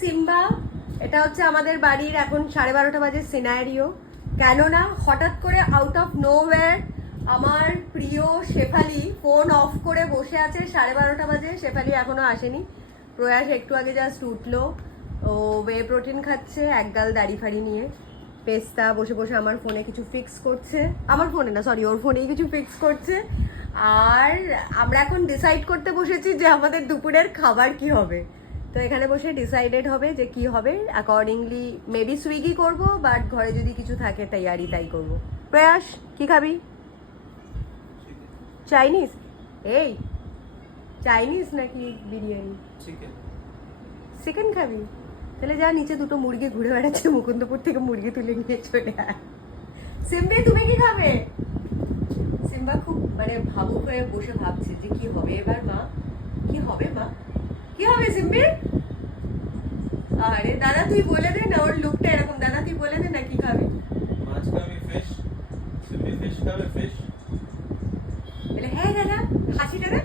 Simba, এটা হচ্ছে আমাদের বাড়ির এখন 12:30 বাজে সিনারিও। কেননা হঠাৎ করে আউট অফ নোওয়্যার আমার প্রিয় শেফালি ফোন অফ করে বসে আছে। 12:30 বাজে, শেফালি এখনো আসেনি। প্রয়াস একটু আগে জাস্ট উঠলো, ও ওয়ে প্রোটিন খাচ্ছে এক গাল দাড়ি ফাড়ি নিয়ে। পেস্তা বসে বসে আমার ফোনে কিছু ফিক্স করছে, আমার ফোনে না সরি ওর ফোনেই কিছু ফিক্স করছে। আর আমরা এখন ডিসাইড করতে বসেছি যে আমাদের দুপুরের খাবার কি হবে। তো এখানে বসে ডিসাইডেড হবে যে কি হবে, অ্যাকর্ডিংলি মেবি সুইগি করব, বাট ঘরে যদি কিছু থাকে তৈয়ারি তাই করব। প্রয়াস কি খাবি? চাইনিজ? এই চাইনিজ নাকি বিরিয়ানি? চিকেন। চিকেন খাবি? তাহলে যা, নিচে দুটো মুরগি ঘুরে বেড়াচ্ছে, মুকুন্দপুর থেকে মুরগি তুলে নিয়ে চলে আয়। সিম্বি তুমি কি খাবে? সিম্বা খুব মানে ভাবুক হয়ে বসে ভাবছে যে কি হবে এবার। মা কি হবে? মা কি হবে সিম্বি? আরে দাদা তুই বলে দে না, ওর লুকটা এরকম। দাদা তুই বলে দে না কি খাবি। মাছ খাবে, ফিশ। সিম্বি ফিশ খাবে, ফিশ। বলে হ্যাঁ দাদা, হাসিটা না